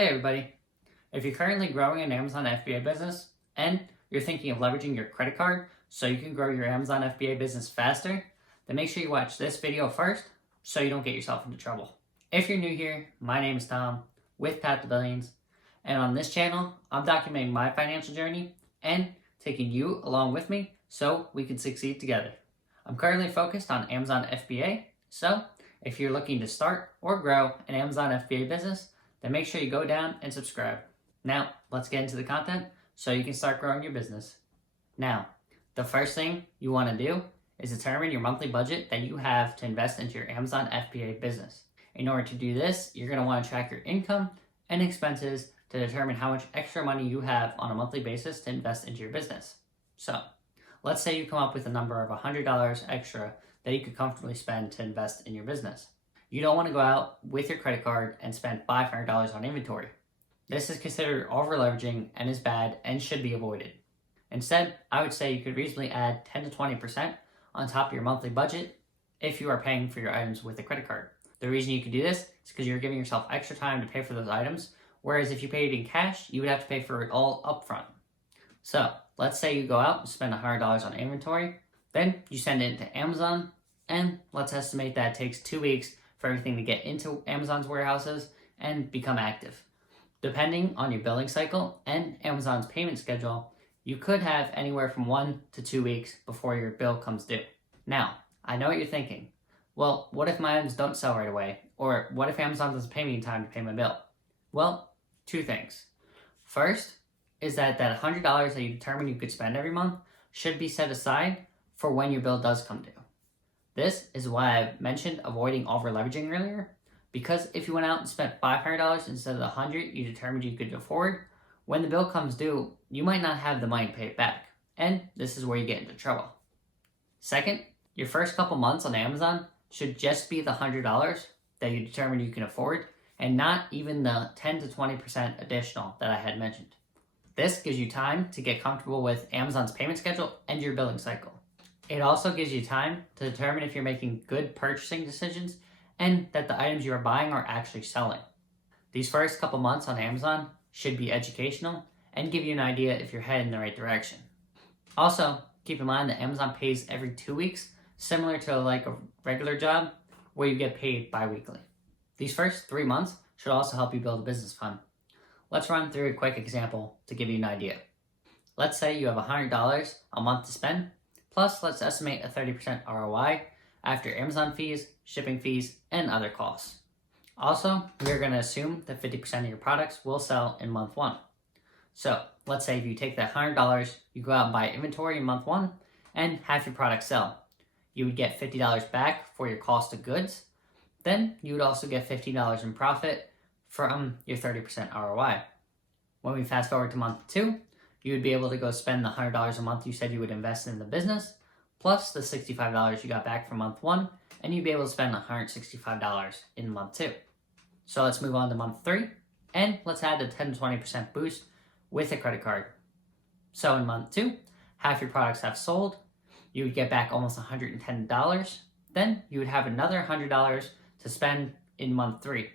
Hey everybody, if you're currently growing an Amazon FBA business and you're thinking of leveraging your credit card so you can grow your Amazon FBA business faster, then make sure you watch this video first so you don't get yourself into trouble. If you're new here, my name is Tom with Path to Billions, and on this channel, I'm documenting my financial journey and taking you along with me so we can succeed together. I'm currently focused on Amazon FBA, so if you're looking to start or grow an Amazon FBA business, then make sure you go down and subscribe. Now, let's get into the content so you can start growing your business. Now, the first thing you want to do is determine your monthly budget that you have to invest into your Amazon FBA business. In order to do this, you're going to want to track your income and expenses to determine how much extra money you have on a monthly basis to invest into your business. So, let's say you come up with a number of $100 extra that you could comfortably spend to invest in your business. You don't want to go out with your credit card and spend $500 on inventory. This is considered over-leveraging and is bad and should be avoided. Instead, I would say you could reasonably add 10 to 20% on top of your monthly budget if you are paying for your items with a credit card. The reason you can do this is because you're giving yourself extra time to pay for those items, whereas if you paid in cash, you would have to pay for it all upfront. So, let's say you go out and spend $100 on inventory, then you send it into Amazon, and let's estimate that it takes 2 weeks for everything to get into Amazon's warehouses and become active. Depending on your billing cycle and Amazon's payment schedule, you could have anywhere from 1 to 2 weeks before your bill comes due. Now, I know what you're thinking. Well, what if my items don't sell right away? Or what if Amazon doesn't pay me in time to pay my bill? Well, 2 things. First is that $100 that you determine you could spend every month should be set aside for when your bill does come due. This is why I mentioned avoiding over-leveraging earlier, because if you went out and spent $500 instead of the $100 you determined you could afford, when the bill comes due, you might not have the money to pay it back, and this is where you get into trouble. Second, your first couple months on Amazon should just be the $100 that you determine you can afford, and not even the 10 to 20% additional that I had mentioned. This gives you time to get comfortable with Amazon's payment schedule and your billing cycle. It also gives you time to determine if you're making good purchasing decisions and that the items you are buying are actually selling. These first couple months on Amazon should be educational and give you an idea if you're heading in the right direction. Also, keep in mind that Amazon pays every 2 weeks, similar to like a regular job where you get paid bi-weekly. These first 3 months should also help you build a business fund. Let's run through a quick example to give you an idea. Let's say you have $100 a month to spend, plus let's estimate a 30% ROI after Amazon fees, shipping fees, and other costs. Also, we're going to assume that 50% of your products will sell in month 1. So, let's say if you take that $100, you go out and buy inventory in month 1, and half your products sell. You would get $50 back for your cost of goods. Then, you would also get $50 in profit from your 30% ROI. When we fast forward to month 2, you would be able to go spend the $100 a month you said you would invest in the business, plus the $65 you got back from month 1, and you'd be able to spend $165 in month 2. So let's move on to month 3, and let's add a 10 to 20% boost with a credit card. So in month 2, half your products have sold, you would get back almost $110, then you would have another $100 to spend in month 3.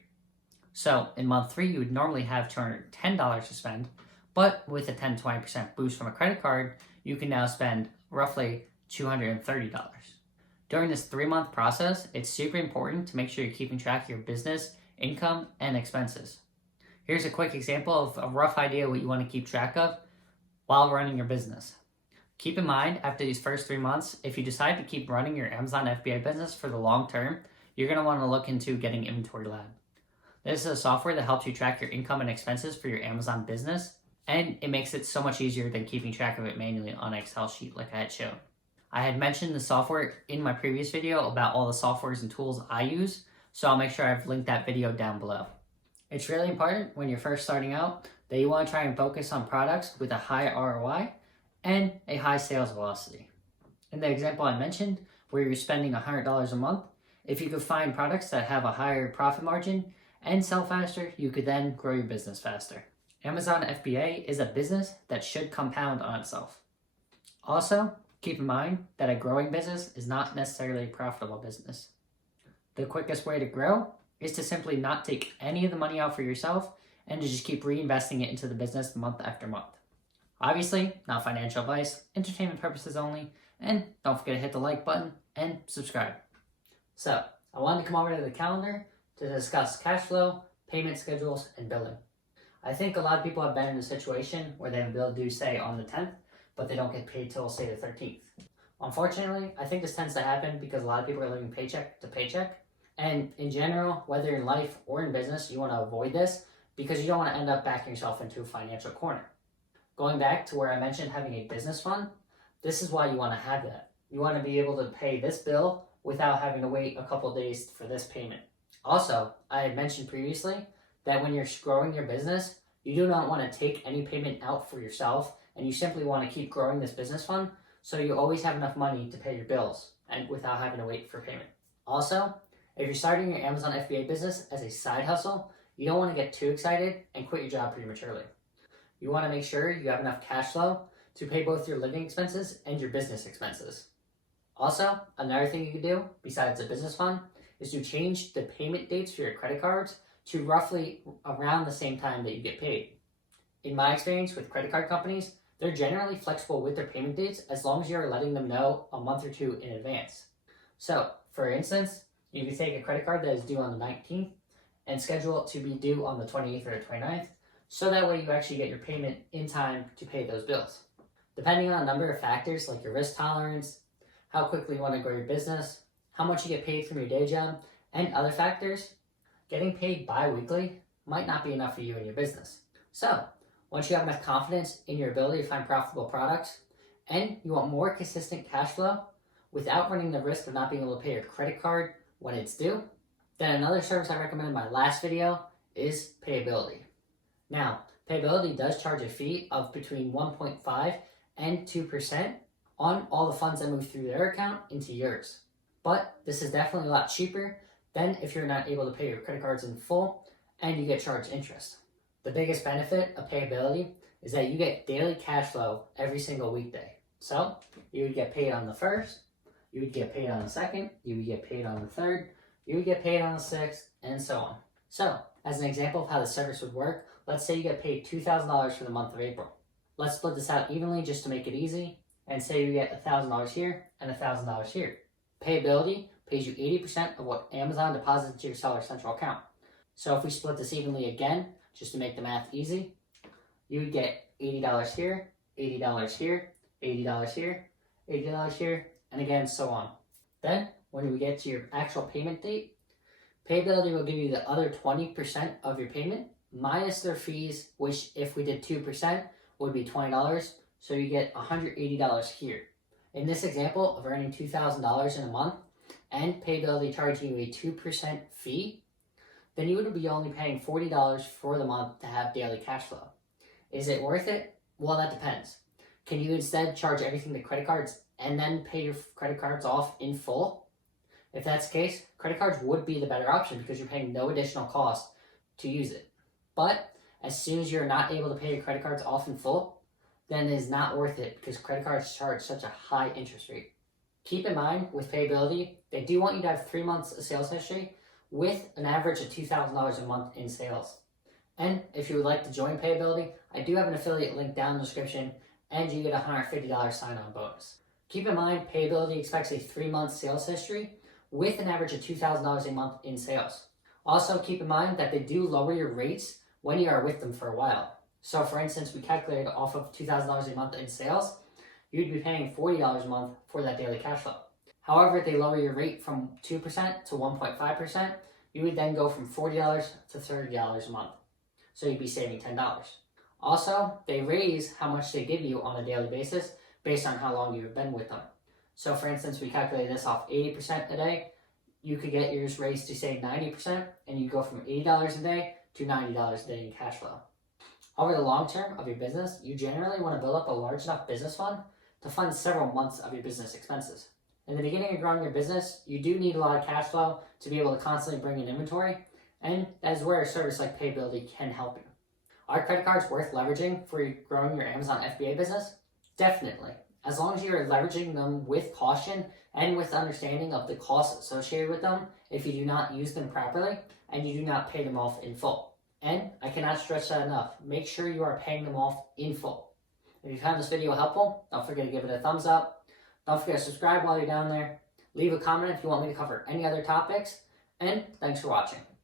So in month 3, you would normally have $210 to spend, but with a 10 to 20% boost from a credit card, you can now spend roughly $230. During this 3-month process, it's super important to make sure you're keeping track of your business, income, and expenses. Here's a quick example of a rough idea what you want to keep track of while running your business. Keep in mind, after these first 3 months, if you decide to keep running your Amazon FBA business for the long term, you're going to want to look into getting Inventory Lab. This is a software that helps you track your income and expenses for your Amazon business, and it makes it so much easier than keeping track of it manually on an Excel sheet like I had shown. I had mentioned the software in my previous video about all the softwares and tools I use, so I'll make sure I've linked that video down below. It's really important when you're first starting out that you want to try and focus on products with a high ROI and a high sales velocity. In the example I mentioned, where you're spending $100 a month, if you could find products that have a higher profit margin and sell faster, you could then grow your business faster. Amazon FBA is a business that should compound on itself. Also, keep in mind that a growing business is not necessarily a profitable business. The quickest way to grow is to simply not take any of the money out for yourself and to just keep reinvesting it into the business month after month. Obviously, not financial advice, entertainment purposes only, and don't forget to hit the like button and subscribe. So, I wanted to come over to the calendar to discuss cash flow, payment schedules, and billing. I think a lot of people have been in a situation where they have a bill due, say, on the 10th, but they don't get paid till, say, the 13th. Unfortunately, I think this tends to happen because a lot of people are living paycheck to paycheck. And in general, whether in life or in business, you want to avoid this because you don't want to end up backing yourself into a financial corner. Going back to where I mentioned having a business fund, this is why you want to have that. You want to be able to pay this bill without having to wait a couple of days for this payment. Also, I had mentioned previously that when you're growing your business, you do not want to take any payment out for yourself, and you simply want to keep growing this business fund so you always have enough money to pay your bills and without having to wait for payment. Also, if you're starting your Amazon FBA business as a side hustle, you don't want to get too excited and quit your job prematurely. You want to make sure you have enough cash flow to pay both your living expenses and your business expenses. Also, another thing you can do besides a business fund is to change the payment dates for your credit cards to roughly around the same time that you get paid. In my experience with credit card companies, they're generally flexible with their payment dates as long as you're letting them know a month or two in advance. So, for instance, you can take a credit card that is due on the 19th and schedule it to be due on the 28th or the 29th, so that way you actually get your payment in time to pay those bills. Depending on a number of factors like your risk tolerance, how quickly you want to grow your business, how much you get paid from your day job, and other factors, getting paid bi-weekly might not be enough for you and your business. So, once you have enough confidence in your ability to find profitable products, and you want more consistent cash flow without running the risk of not being able to pay your credit card when it's due, then another service I recommended in my last video is Payability. Now, Payability does charge a fee of between 1.5 and 2% on all the funds that move through their account into yours. But this is definitely a lot cheaper than if you're not able to pay your credit cards in full and you get charged interest. The biggest benefit of Payability is that you get daily cash flow every single weekday. So you would get paid on the 1st, you would get paid on the 2nd, you would get paid on the 3rd, you would get paid on the 6th, and so on. So, as an example of how the service would work, let's say you get paid $2,000 for the month of April. Let's split this out evenly just to make it easy, and say you get $1,000 here and $1,000 here. Payability pays you 80% of what Amazon deposits into your seller's central account. So if we split this evenly again, just to make the math easy, you would get $80 here, $80 here, $80 here, $80 here, and again, so on. Then, when we get to your actual payment date, Payability will give you the other 20% of your payment, minus their fees, which if we did 2%, would be $20, so you get $180 here. In this example of earning $2,000 in a month, and Payability charging you a 2% fee, then you would be only paying $40 for the month to have daily cash flow. Is it worth it? Well, that depends. Can you instead charge everything to credit cards and then pay your credit cards off in full? If that's the case, credit cards would be the better option because you're paying no additional cost to use it. But as soon as you're not able to pay your credit cards off in full, then it is not worth it because credit cards charge such a high interest rate. Keep in mind, with Payability, they do want you to have 3 months of sales history with an average of $2,000 a month in sales. And if you would like to join Payability, I do have an affiliate link down in the description, and you get a $150 sign-on bonus. Keep in mind, Payability expects a 3-month sales history with an average of $2,000 a month in sales. Also, keep in mind that they do lower your rates when you are with them for a while. So for instance, we calculated off of $2,000 a month in sales, you'd be paying $40 a month for that daily cash flow. However, if they lower your rate from 2% to 1.5%, you would then go from $40 to $30 a month. So you'd be saving $10. Also, they raise how much they give you on a daily basis based on how long you've been with them. So for instance, we calculated this off 80% a day. You could get yours raised to say 90%, and you go from $80 a day to $90 a day in cash flow. Over the long term of your business, you generally want to build up a large enough business fund to fund several months of your business expenses. In the beginning of growing your business, you do need a lot of cash flow to be able to constantly bring in inventory, and that is where a service like Payability can help you. Are credit cards worth leveraging for growing your Amazon FBA business? Definitely, as long as you are leveraging them with caution and with understanding of the costs associated with them if you do not use them properly and you do not pay them off in full. And I cannot stress that enough. Make sure you are paying them off in full. If you found this video helpful, don't forget to give it a thumbs up. Don't forget to subscribe while you're down there. Leave a comment if you want me to cover any other topics. And thanks for watching.